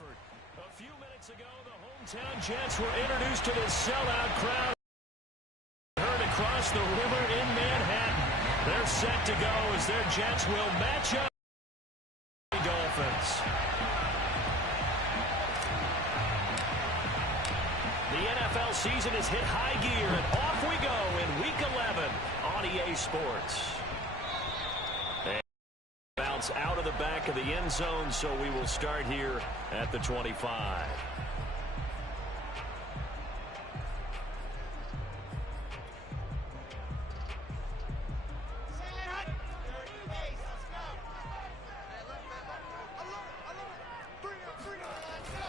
A few minutes ago, the hometown Jets were introduced to this sellout crowd. Heard across the river in Manhattan. They're set to go as their Jets will match up with the Dolphins. The NFL season has hit high gear, and off we go in Week 11 on EA Sports. Bounce out of the back of the end zone, so we will start here at the 25.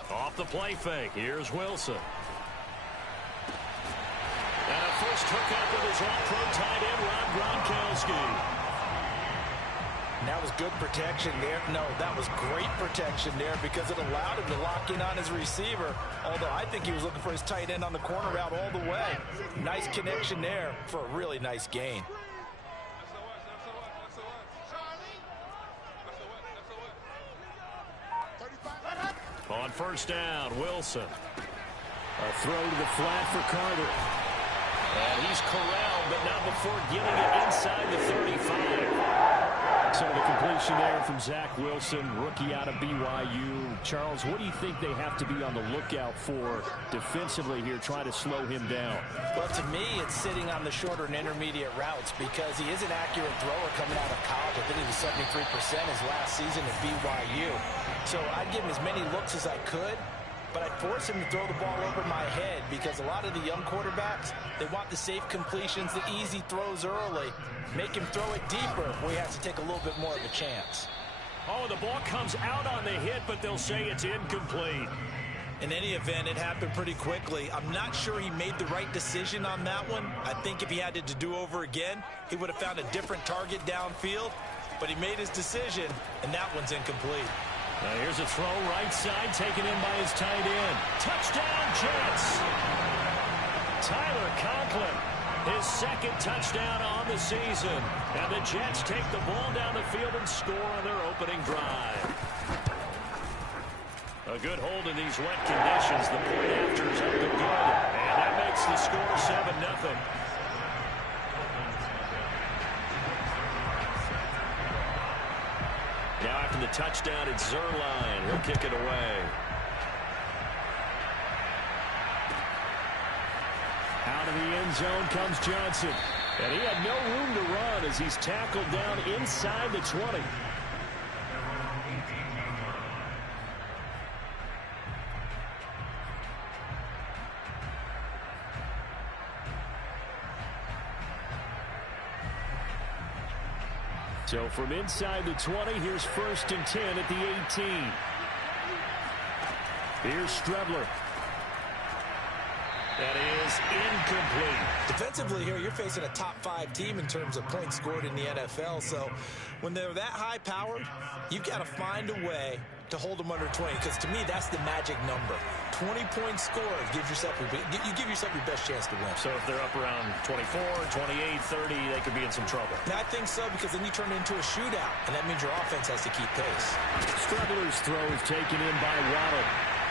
Off the play fake, here's Wilson. And a first hookup with his all-pro tight end, Rob Gronkowski. That was good protection there. No, that was great protection there because it allowed him to lock in on his receiver. Although I think he was looking for his tight end on the corner route all the way. Nice connection there for a really nice gain. On first down, Wilson. A throw to the flat for Carter. And he's corralled, but not before getting it inside the 35. So the completion there from Zach Wilson, rookie out of BYU. Charles, what do you think they have to be on the lookout for defensively here, trying to slow him down? Well, to me, it's sitting on the shorter and intermediate routes because he is an accurate thrower coming out of college. I think he was 73% his last season at BYU. So I'd give him as many looks as I could, but I'd force him to throw the ball over my head because a lot of the young quarterbacks, they want the safe completions, the easy throws early. Make him throw it deeper where he has to take a little bit more of a chance. Oh, the ball comes out on the hit, but they'll say it's incomplete. In any event, it happened pretty quickly. I'm not sure he made the right decision on that one. I think if he had to do over again, he would have found a different target downfield. But he made his decision, and that one's incomplete. Now here's a throw right side, taken in by his tight end. Touchdown, Jets! Tyler Conklin, his second touchdown on the season. And the Jets take the ball down the field and score on their opening drive. A good hold in these wet conditions. The point after is up and good. And that makes the score 7-0. Now after the touchdown, it's Zerline. He'll kick it away. Out of the end zone comes Johnson. And he had no room to run as he's tackled down inside the 20. So from inside the 20, here's 1st and 10 at the 18. Here's Strebler. That is incomplete. Defensively here, you're facing a top 5 team in terms of points scored in the NFL. So when they're that high powered, you've got to find a way to hold them under 20. Because to me, that's the magic number. 20 points scored gives yourself you give yourself your best chance to win. So if they're up around 24, 28, 30, they could be in some trouble. Now, I think so because then you turn it into a shootout, and that means your offense has to keep pace. Strebler's throw is taken in by Waddle.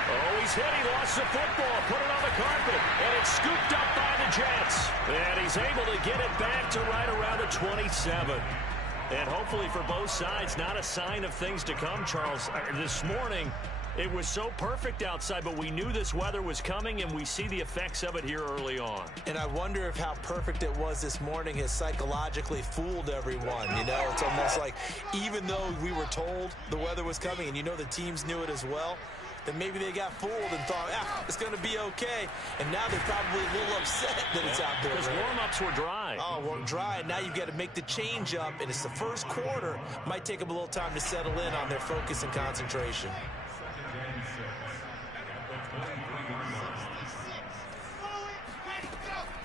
Oh, he's hit. He lost the football. Put it on the carpet. And it's scooped up by the Jets. And he's able to get it back to right around the 27. And hopefully for both sides, not a sign of things to come, Charles. This morning, it was so perfect outside, but we knew this weather was coming, and we see the effects of it here early on. And I wonder if how perfect it was this morning has psychologically fooled everyone. You know, it's almost like even though we were told the weather was coming, and you know the teams knew it as well, then maybe they got fooled and thought, it's going to be okay. And now they're probably a little upset that it's out there. Because warm-ups were dry. Oh, well, dry. Now you've got to make the change up, and it's the first quarter. Might take them a little time to settle in on their focus and concentration.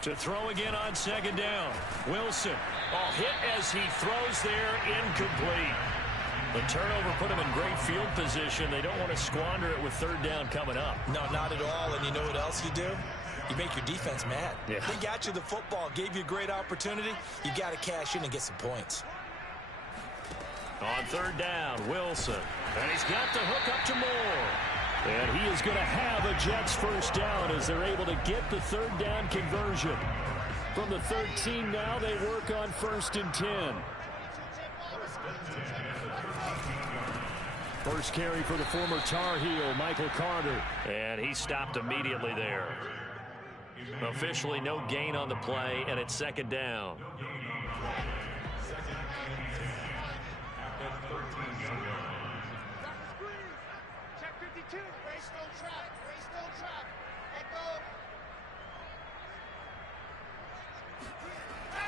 To throw again on 2nd down. Wilson. Oh, hit as he throws there, incomplete. The turnover put him in great field position. They don't want to squander it with 3rd down coming up. No, not at all. And you know what else you do? You make your defense mad. Yeah. They got you the football, gave you a great opportunity. You got to cash in and get some points. On 3rd down, Wilson. And he's got the hook up to Moore. And he is going to have a Jets first down as they're able to get the third down conversion. From the 13 now, they work on 1st and 10. First carry for the former Tar Heel, Michael Carter. And he stopped immediately there. Officially no gain on the play, and it's 2nd down.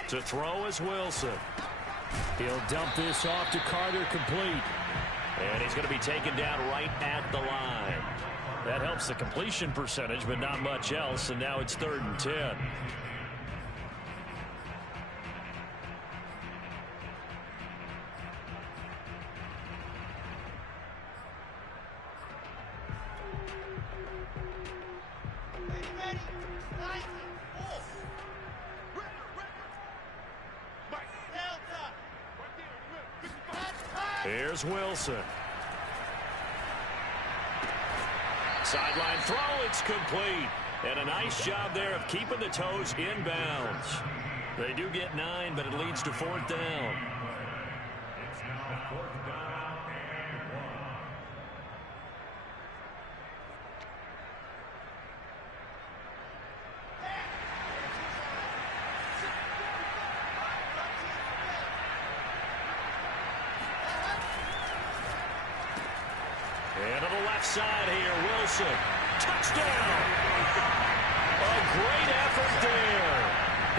To throw is Wilson. He'll dump this off to Carter, complete. And he's going to be taken down right at the line. That helps the completion percentage, but not much else, and now it's 3rd and 10. Here's Wilson. Sideline throw, it's complete. And a nice job there of keeping the toes inbounds. They do get 9, but it leads to 4th down. And to the left side here, Wilson. Touchdown! A great effort there.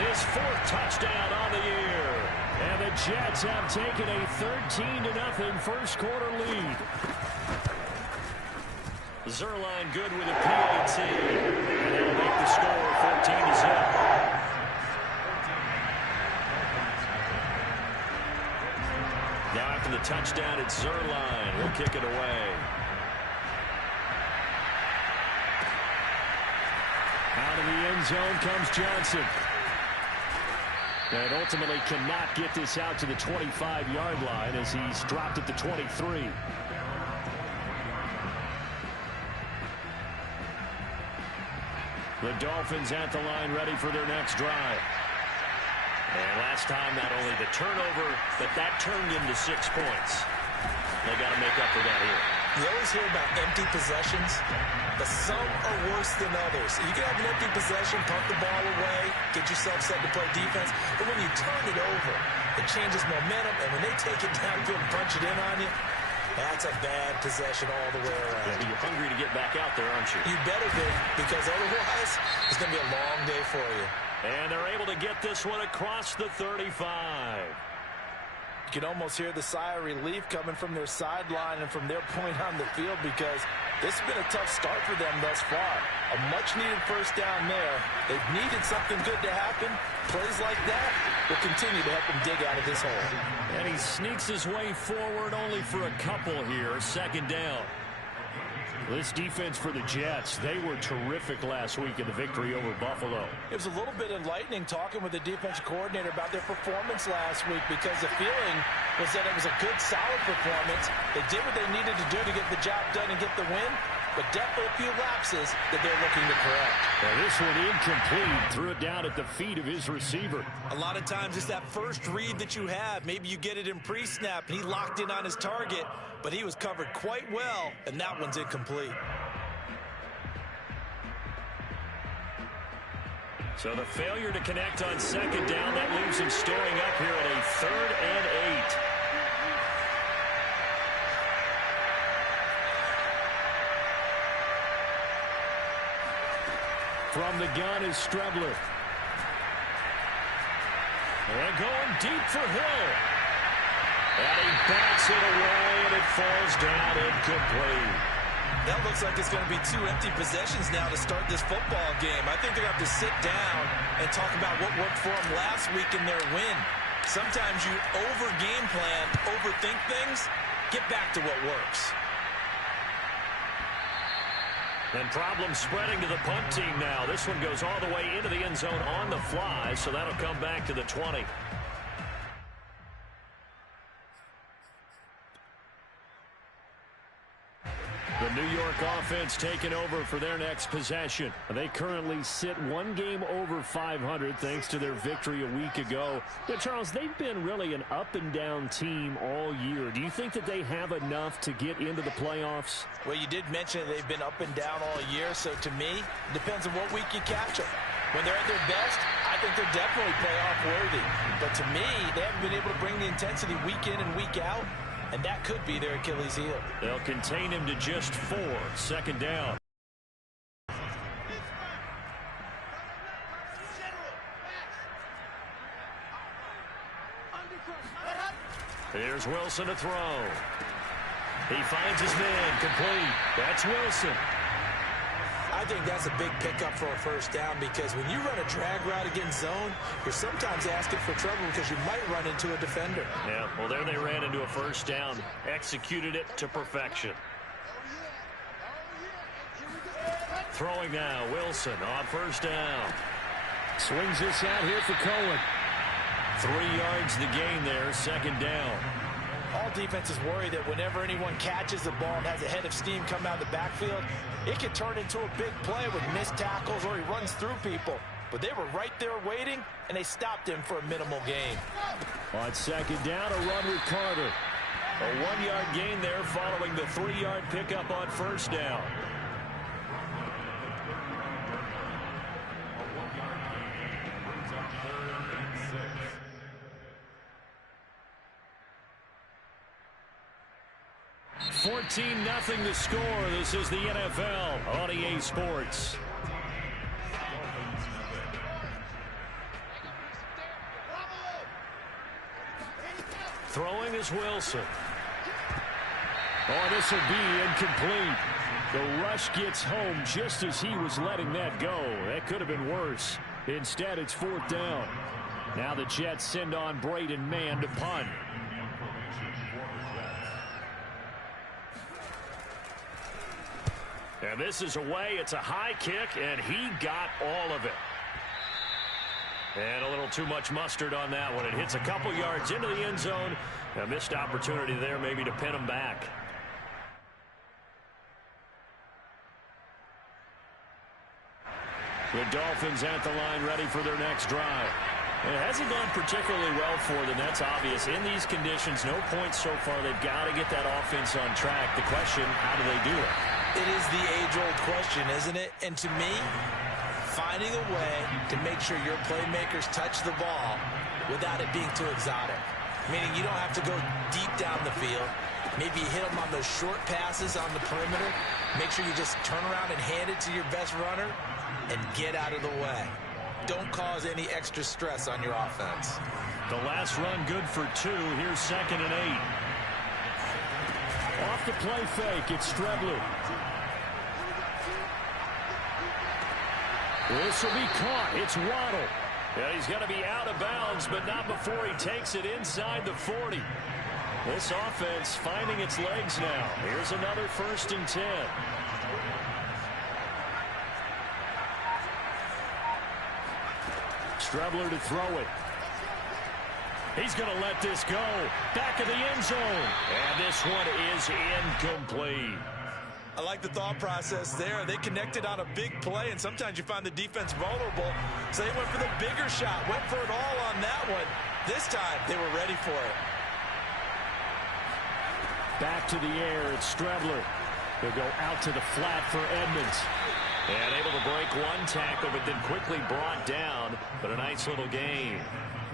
His 4th touchdown on the year. And the Jets have taken a 13-0 first quarter lead. Zerline good with a PAT. And they'll make the score 14-0. Now after the touchdown, it's Zerline. He'll kick it away. Out of the end zone comes Johnson. And ultimately cannot get this out to the 25-yard line as he's dropped at the 23. The Dolphins at the line ready for their next drive. And last time, not only the turnover, but that turned into 6 points. They got to make up for that here. You always hear about empty possessions, but some are worse than others. You can have an empty possession, pump the ball away, get yourself set to play defense, but when you turn it over, it changes momentum, and when they take it downfield and punch it in on you, that's a bad possession all the way around. Yeah, you're hungry to get back out there, aren't you? You better be, because otherwise, it's going to be a long day for you. And they're able to get this one across the 35. You can almost hear the sigh of relief coming from their sideline and from their point on the field, because this has been a tough start for them thus far. A much-needed first down there. They've needed something good to happen. Plays like that will continue to help them dig out of this hole. And he sneaks his way forward only for a couple here. 2nd down. This defense for the Jets, they were terrific last week in the victory over Buffalo. It was a little bit enlightening talking with the defensive coordinator about their performance last week, because the feeling was that it was a good, solid performance. They did what they needed to do to get the job done and get the win, but definitely a few lapses that they're looking to correct. Well, this one incomplete. Threw it down at the feet of his receiver. A lot of times it's that first read that you have. Maybe you get it in pre-snap, and he locked in on his target, but he was covered quite well, and that one's incomplete. So the failure to connect on 2nd down, that leaves him staring up here at a 3rd and 8. From the gun is Strebler. And going deep for Hill. And he bats it away, and it falls down incomplete. That looks like it's going to be 2 empty possessions now to start this football game. I think they're going to have to sit down and talk about what worked for them last week in their win. Sometimes you over-game plan, overthink things, get back to what works. And problems spreading to the punt team now. This one goes all the way into the end zone on the fly, so that'll come back to the 20. The New York offense taking over for their next possession. They currently sit one game over 500 thanks to their victory a week ago. Now, Charles, they've been really an up-and-down team all year. Do you think that they have enough to get into the playoffs? Well, you did mention they've been up and down all year, so to me, it depends on what week you catch them. When they're at their best, I think they're definitely playoff worthy. But to me, they haven't been able to bring the intensity week in and week out. And that could be their Achilles heel. They'll contain him to just 4. Second down. Here's Wilson to throw. He finds his man complete. That's Wilson. I think that's a big pickup for a first down because when you run a drag route against zone, you're sometimes asking for trouble because you might run into a defender. Yeah, well, there they ran into a first down. Executed it to perfection. Throwing now, Wilson on first down. Swings this out here for Cohen. 3 yards the gain there, second down. All defenses worry that whenever anyone catches the ball and has a head of steam come out of the backfield, it can turn into a big play with missed tackles or he runs through people. But they were right there waiting, and they stopped him for a minimal gain. On second down, a run with Carter. A 1-yard gain there following the 3-yard pickup on first down. $14-0 the score. This is the NFL on EA Sports. Throwing is Wilson. Oh, this will be incomplete. The rush gets home just as he was letting that go. That could have been worse. Instead, it's 4th down. Now the Jets send on Braden Mann to punt. And this is away. It's a high kick, and he got all of it. And a little too much mustard on that one. It hits a couple yards into the end zone. A missed opportunity there maybe to pin him back. The Dolphins at the line ready for their next drive. It hasn't gone particularly well for them. That's obvious. In these conditions, no points so far. They've got to get that offense on track. The question, how do they do it? It is the age-old question, isn't it? And to me, finding a way to make sure your playmakers touch the ball without it being too exotic. Meaning you don't have to go deep down the field. Maybe you hit them on those short passes on the perimeter. Make sure you just turn around and hand it to your best runner and get out of the way. Don't cause any extra stress on your offense. The last run good for 2. Here's 2nd and 8. Off the play fake, it's Strebler. This will be caught. It's Waddle. Yeah, he's going to be out of bounds, but not before he takes it inside the 40. This offense finding its legs now. Here's another 1st and 10. Strebler to throw it. He's going to let this go. Back of the end zone. And this one is incomplete. I like the thought process there. They connected on a big play, and sometimes you find the defense vulnerable. So they went for the bigger shot, went for it all on that one. This time, they were ready for it. Back to the air, it's Strebler. They'll go out to the flat for Edmonds. And able to break one tackle, but then quickly brought down. But a nice little gain.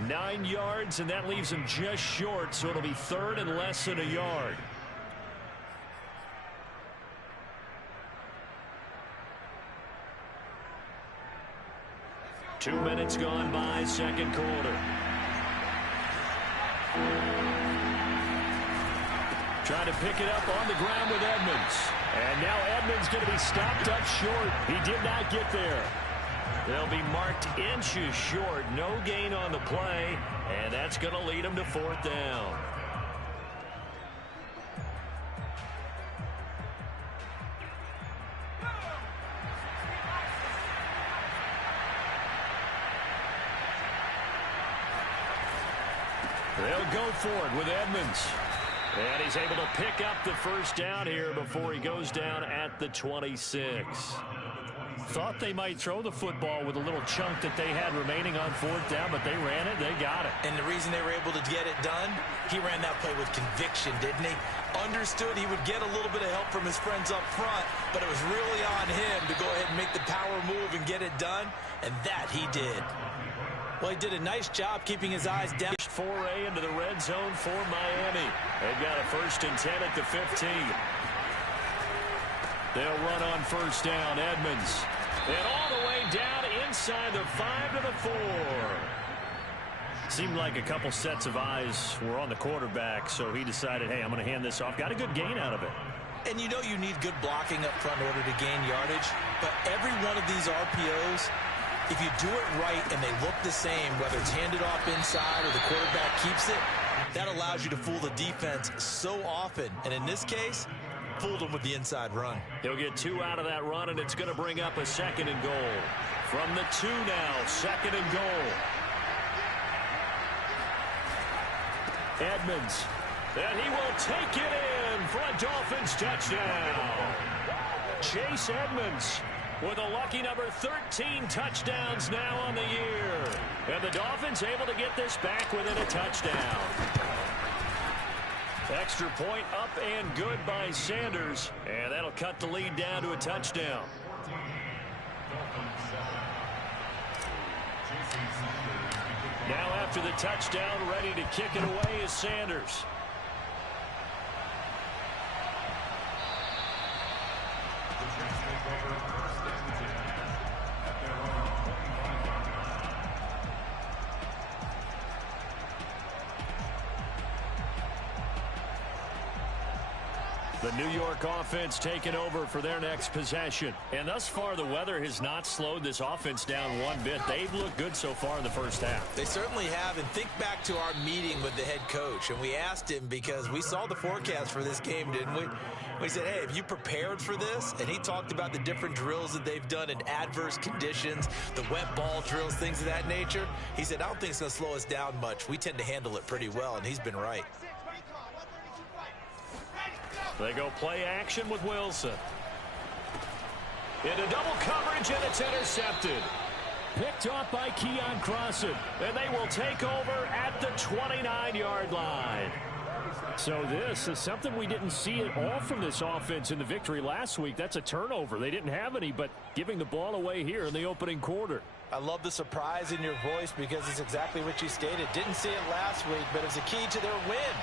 9 yards, and that leaves him just short, so it'll be 3rd and less than a yard. Two minutes gone by, second quarter. Trying to pick it up on the ground with Edmonds. And now Edmonds going to be stopped up short. He did not get there. They'll be marked inches short. No gain on the play. And that's going to lead them to 4th down. They'll go for it with Edmonds. And he's able to pick up the first down here before he goes down at the 26. Thought they might throw the football with a little chunk that they had remaining on fourth down, but they ran it. They got it. And the reason they were able to get it done, he ran that play with conviction, didn't he? Understood he would get a little bit of help from his friends up front, but it was really on him to go ahead and make the power move and get it done, and that he did. Well, he did a nice job keeping his eyes down. Foray into the red zone for Miami. They've got a 1st and 10 at the 15. They'll run on first down. Edmonds. And all the way down inside the 5 to the 4. Seemed like a couple sets of eyes were on the quarterback, so he decided, hey, I'm going to hand this off. Got a good gain out of it. And you know you need good blocking up front in order to gain yardage, but every one of these RPOs, if you do it right and they look the same, whether it's handed off inside or the quarterback keeps it, that allows you to fool the defense so often. And in this case, fooled him with the inside run. He'll get 2 out of that run, and it's going to bring up a 2nd and goal. From the 2 now, 2nd and goal. Edmonds. And he will take it in for a Dolphins touchdown. Chase Edmonds with a lucky number 13 touchdowns now on the year. And the Dolphins able to get this back within a touchdown. Extra point up and good by Sanders. And that'll cut the lead down to a touchdown. Now after the touchdown, ready to kick it away is Sanders. The New York offense taking over for their next possession. And thus far, the weather has not slowed this offense down one bit. They've looked good so far in the first half. They certainly have. And think back to our meeting with the head coach. And we asked him because we saw the forecast for this game, didn't we? We said, hey, have you prepared for this? And he talked about the different drills that they've done in adverse conditions, the wet ball drills, things of that nature. He said, I don't think it's going to slow us down much. We tend to handle it pretty well, and he's been right. They go play action with Wilson. Into double coverage, and it's intercepted. Picked off by Keon Crossan. And they will take over at the 29-yard line. So this is something we didn't see at all from this offense in the victory last week. That's a turnover. They didn't have any, but giving the ball away here in the opening quarter. I love the surprise in your voice because it's exactly what you stated. Didn't see it last week, but it's a key to their win.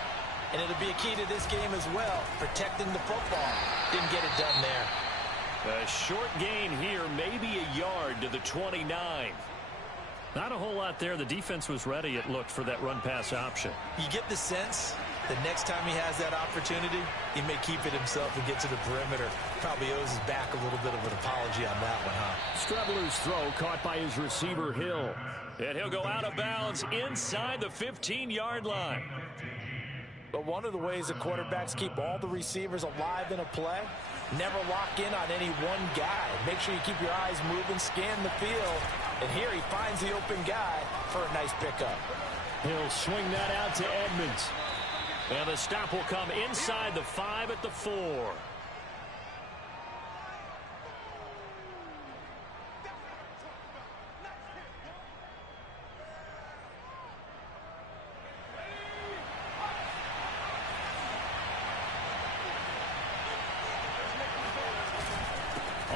And it'll be a key to this game as well, protecting the football. Didn't get it done there. A short gain here, maybe a yard to the 29. Not a whole lot there. The defense was ready, it looked, for that run-pass option. You get the sense that next time he has that opportunity, he may keep it himself and get to the perimeter. Probably owes his back a little bit of an apology on that one, huh? Strebler's throw caught by his receiver, Hill. And he'll go out of bounds inside the 15-yard line. But one of the ways the quarterbacks keep all the receivers alive in a play, never lock in on any one guy. Make sure you keep your eyes moving, scan the field. And here he finds the open guy for a nice pickup. He'll swing that out to Edmonds. And the stop will come inside the 5 at the 4.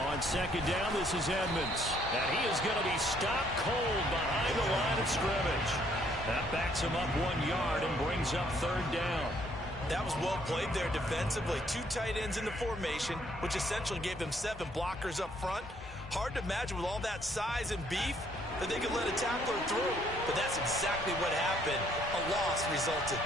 On second down, this is Edmonds. And he is going to be stopped cold behind the line of scrimmage. That backs him up 1 yard and brings up third down. That was well played there defensively. 2 tight ends in the formation, which essentially gave them 7 blockers up front. Hard to imagine with all that size and beef that they could let a tackler through. But that's exactly what happened. A loss resulted.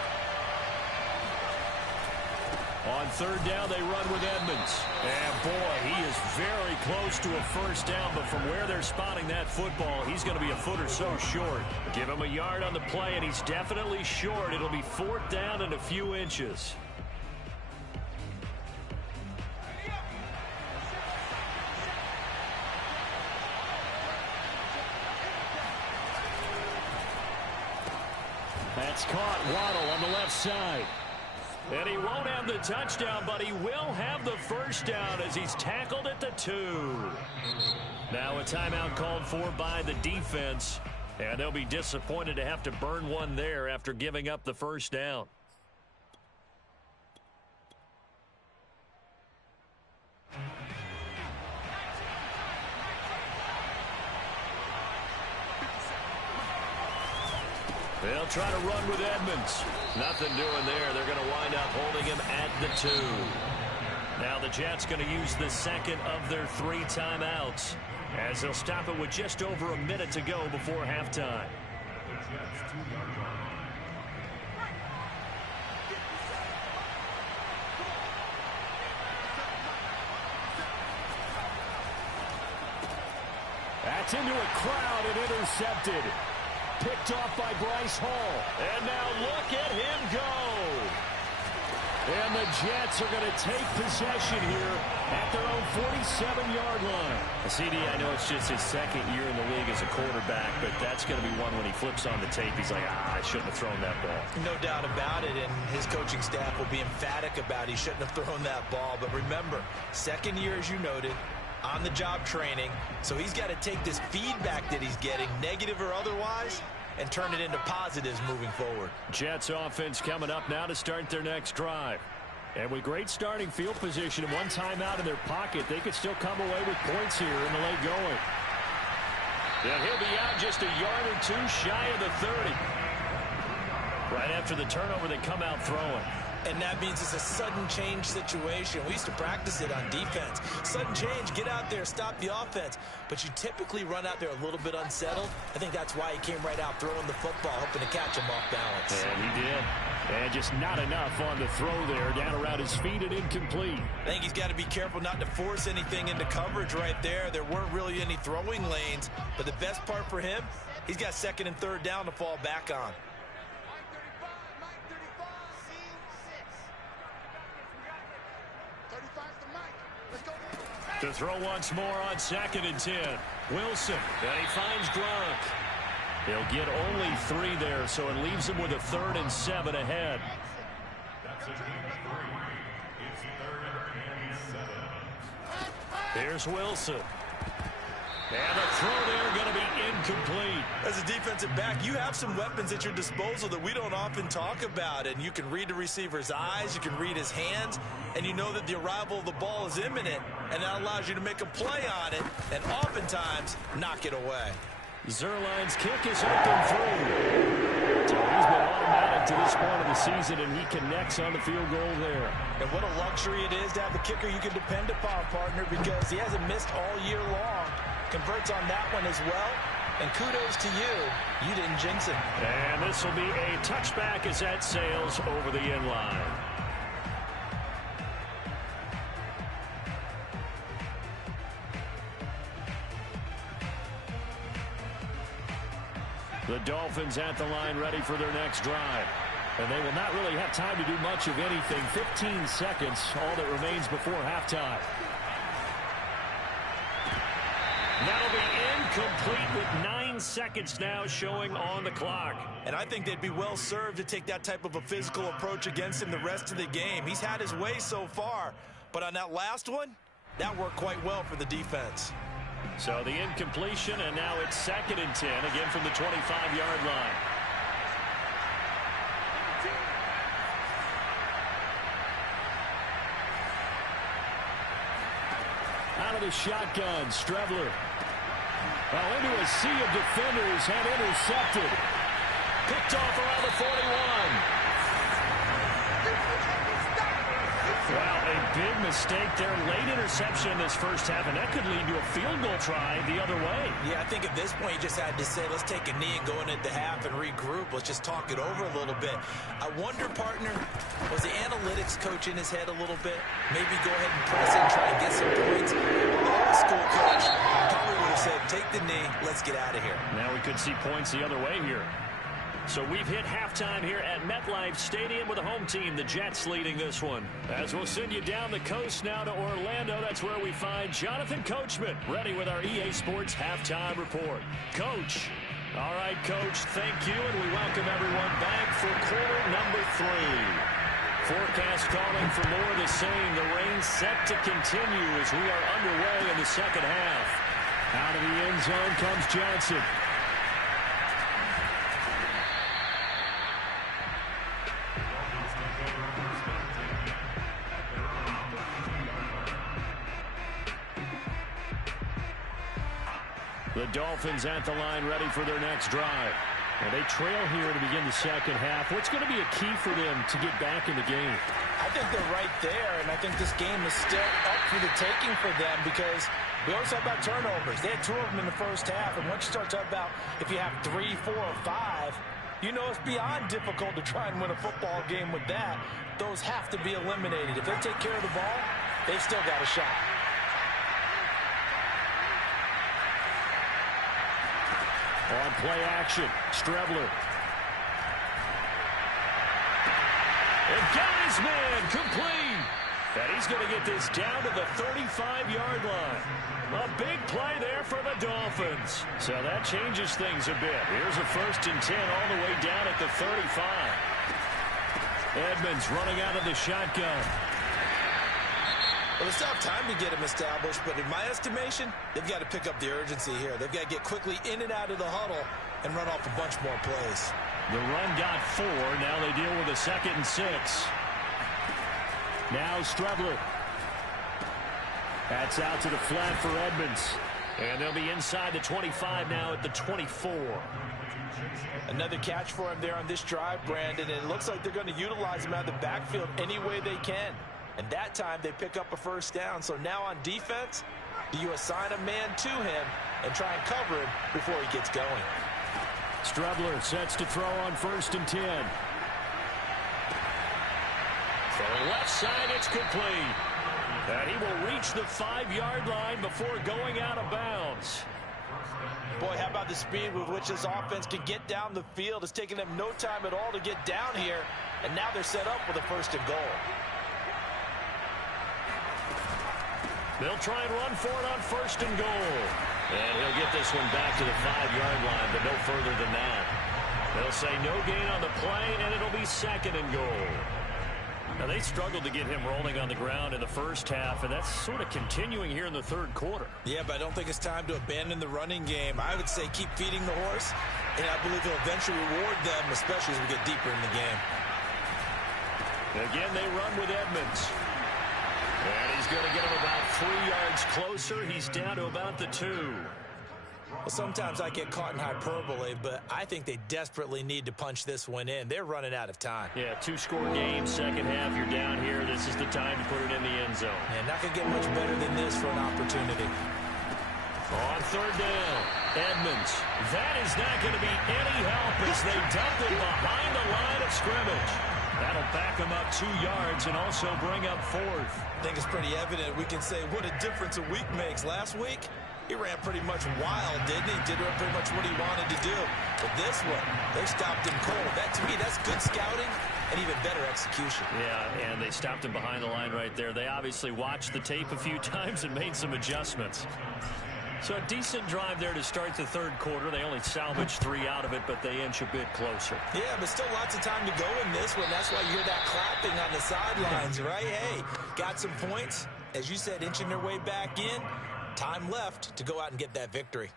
On third down, they run with Edmonds. And boy, he is very close to a first down, but from where they're spotting that football, he's going to be a foot or so short. Give him a yard on the play, and he's definitely short. It'll be fourth down and a few inches. That's caught. Waddle on the left side. And he won't have the touchdown, but he will have the first down as he's tackled at the 2. Now a timeout called for by the defense. And they'll be disappointed to have to burn one there after giving up the first down. They'll try to run with Edmonds. Nothing doing there. They're going to wind up holding him at the 2. Now the Jets going to use the second of their 3 timeouts, as they'll stop it with just over a minute to go before halftime. That's into a crowd and intercepted. Picked off by Bryce Hall. And now look at him go. And the Jets are going to take possession here at their own 47-yard line. CD, I know it's just his second year in the league as a quarterback, but that's going to be one when he flips on the tape. He's like, I shouldn't have thrown that ball. No doubt about it, and his coaching staff will be emphatic about he shouldn't have thrown that ball. But remember, second year, as you noted, on-the-job training, so he's got to take this feedback that he's getting, negative or otherwise, and turn it into positives moving forward. Jets offense coming up now to start their next drive. And with great starting field position and one timeout in their pocket, they could still come away with points here in the late going. And he'll be out just a yard or 2 shy of the 30. Right after the turnover, they come out throwing. And that means it's a sudden change situation. We used to practice it on defense. Sudden change, get out there, stop the offense. But you typically run out there a little bit unsettled. I think that's why he came right out throwing the football, hoping to catch him off balance. And he did. And just not enough on the throw there, down around his feet and incomplete. I think he's got to be careful not to force anything into coverage right there. There weren't really any throwing lanes. But the best part for him, he's got second and third down to fall back on. To throw once more on 2nd and 10. Wilson, and he finds Gronk. He'll get only 3 there, so it leaves him with a 3rd and 7 ahead. Here's Wilson. And the throw there going to be incomplete. As a defensive back, you have some weapons at your disposal that we don't often talk about. And you can read the receiver's eyes, you can read his hands, and you know that the arrival of the ball is imminent. And that allows you to make a play on it and oftentimes knock it away. Zerline's kick is open through. So he's been automatic to this point of the season, and he connects on the field goal there. And what a luxury it is to have a kicker you can depend upon, partner, because he hasn't missed all year long. Converts on that one as well. And kudos to you. You didn't jinx him. And this will be a touchback as that sails over the end line. The Dolphins at the line ready for their next drive. And they will not really have time to do much of anything. 15 seconds, all that remains before halftime. That'll be incomplete with 9 seconds now showing on the clock. And I think they'd be well served to take that type of a physical approach against him the rest of the game. He's had his way so far, but on that last one, that worked quite well for the defense. So the incompletion, and now it's 2nd and 10, again from the 25-yard line. Out of the shotgun, Strebler. Well, into a sea of defenders and intercepted. Picked off around the 41. Well, a big mistake there. Late interception in this first half, and that could lead to a field goal try the other way. Yeah, I think at this point you just had to say, let's take a knee and go into the half and regroup. Let's just talk it over a little bit. I wonder, partner, was the analytics coach in his head a little bit? Maybe go ahead and press it and try and get some points. The old school coach probably would have said, take the knee, let's get out of here. Now we could see points the other way here. So we've hit halftime here at MetLife Stadium with a home team, the Jets, leading this one. As we'll send you down the coast now to Orlando, that's where we find Jonathan Coachman, ready with our EA Sports Halftime Report. Coach. All right, Coach, thank you, and we welcome everyone back for quarter number 3. Forecast calling for more of the same. The rain set to continue as we are underway in the second half. Out of the end zone comes Johnson. The Dolphins at the line ready for their next drive. And they trail here to begin the second half. What's going to be a key for them to get back in the game? I think they're right there, and I think this game is still up for the taking for them because we always talk about turnovers. They had 2 of them in the first half, and once you start talking about if you have 3, 4, or 5, you know it's beyond difficult to try and win a football game with that. Those have to be eliminated. If they take care of the ball, they've still got a shot. On play action, Strebler. And got his man complete. And he's going to get this down to the 35-yard line. A big play there for the Dolphins. So that changes things a bit. Here's a 1st and 10 all the way down at the 35. Edmonds running out of the shotgun. Well, they still have time to get him established, but in my estimation, they've got to pick up the urgency here. They've got to get quickly in and out of the huddle and run off a bunch more plays. The run got 4. Now they deal with a 2nd and 6. Now Strebler. That's out to the flat for Edmonds. And they'll be inside the 25 now at the 24. Another catch for him there on this drive, Brandon, and it looks like they're going to utilize him out of the backfield any way they can. And that time they pick up a 1st down. So now on defense, do you assign a man to him and try and cover him before he gets going? Strebler sets to throw on 1st and 10. From left side, it's complete. And he will reach the 5-yard line before going out of bounds. Boy, how about the speed with which this offense can get down the field? It's taken them no time at all to get down here. And now they're set up with a 1st and goal. They'll try and run for it on 1st and goal. And he'll get this one back to the 5-yard line, but no further than that. They'll say no gain on the play, and it'll be 2nd and goal. Now, they struggled to get him rolling on the ground in the first half, and that's sort of continuing here in the 3rd quarter. Yeah, but I don't think it's time to abandon the running game. I would say keep feeding the horse, and I believe he'll eventually reward them, especially as we get deeper in the game. Again, they run with Edmonds. And he's going to get him about 3 yards closer. He's down to about the 2. Well, sometimes I get caught in hyperbole, but I think they desperately need to punch this one in. They're running out of time. Yeah, 2-score game, second half, you're down here. This is the time to put it in the end zone. And not going to get much better than this for an opportunity. On 3rd down, Edmonds. That is not going to be any help as they dump it behind the line of scrimmage. That'll back him up 2 yards and also bring up 4th. I think it's pretty evident. We can say what a difference a week makes. Last week, he ran pretty much wild, didn't he? Did pretty much what he wanted to do. But this one, they stopped him cold. That, to me, that's good scouting and even better execution. Yeah, and they stopped him behind the line right there. They obviously watched the tape a few times and made some adjustments. So a decent drive there to start the 3rd quarter. They only salvaged 3 out of it, but they inch a bit closer. Yeah, but still lots of time to go in this one. That's why you hear that clapping on the sidelines, right? Hey, got some points. As you said, inching their way back in. Time left to go out and get that victory.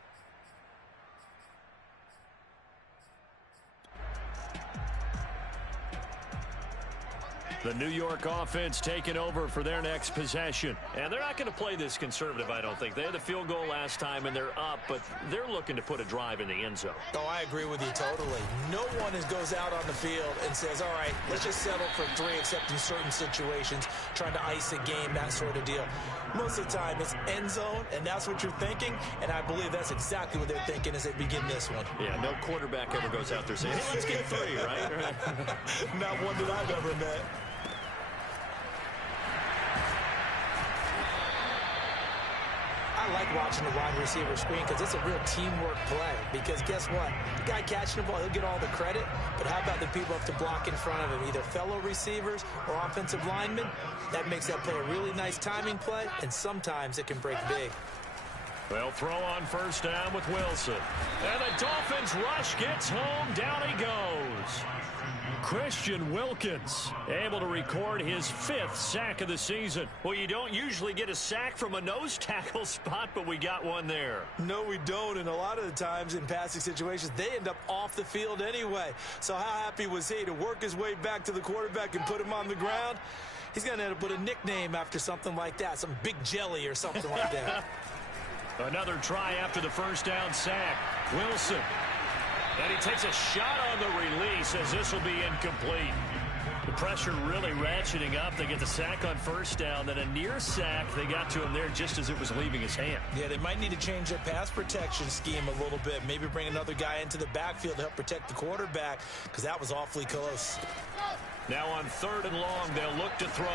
The New York offense taking over for their next possession. And they're not going to play this conservative, I don't think. They had the field goal last time, and they're up, but they're looking to put a drive in the end zone. Oh, I agree with you totally. No one goes out on the field and says, all right, let's just settle for 3, except in certain situations, trying to ice a game, that sort of deal. Most of the time, it's end zone, and that's what you're thinking, and I believe that's exactly what they're thinking as they begin this one. Yeah, no quarterback ever goes out there saying, hey, let's get 3, right? Not one that I've ever met. I like watching the wide receiver screen because it's a real teamwork play. Because guess what? The guy catching the ball, he'll get all the credit. But how about the people up to block in front of him, either fellow receivers or offensive linemen? That makes that play a really nice timing play, and sometimes it can break big. They'll throw on 1st down with Wilson. And the Dolphins rush gets home. Down he goes. Christian Wilkins able to record his 5th sack of the season. Well, you don't usually get a sack from a nose tackle spot, but we got one there. No, we don't, and a lot of the times in passing situations, they end up off the field anyway. So how happy was he to work his way back to the quarterback and put him on the ground? He's going to end up with a nickname after something like that, some Big Jelly or something like that. Another try after the first down sack. Wilson. And he takes a shot on the release as this will be incomplete. The pressure really ratcheting up. They get the sack on first down, then a near sack. They got to him there just as it was leaving his hand. Yeah, they might need to change their pass protection scheme a little bit. Maybe bring another guy into the backfield to help protect the quarterback, because that was awfully close. Now on 3rd and long, they'll look to throw.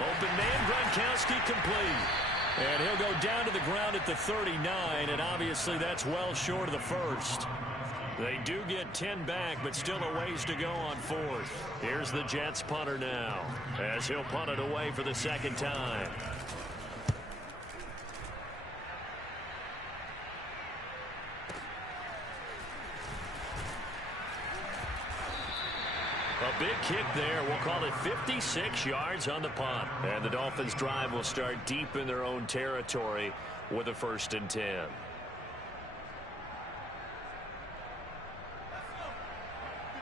Open man, Gronkowski complete. And he'll go down to the ground at the 39, and obviously that's well short of the first. They do get 10 back, but still a ways to go on 4th. Here's the Jets punter now, as he'll punt it away for the 2nd time. A big kick there. We'll call it 56 yards on the punt. And the Dolphins' drive will start deep in their own territory with a 1st and 10.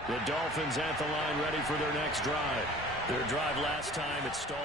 The Dolphins at the line ready for their next drive. Their drive last time, it stalled.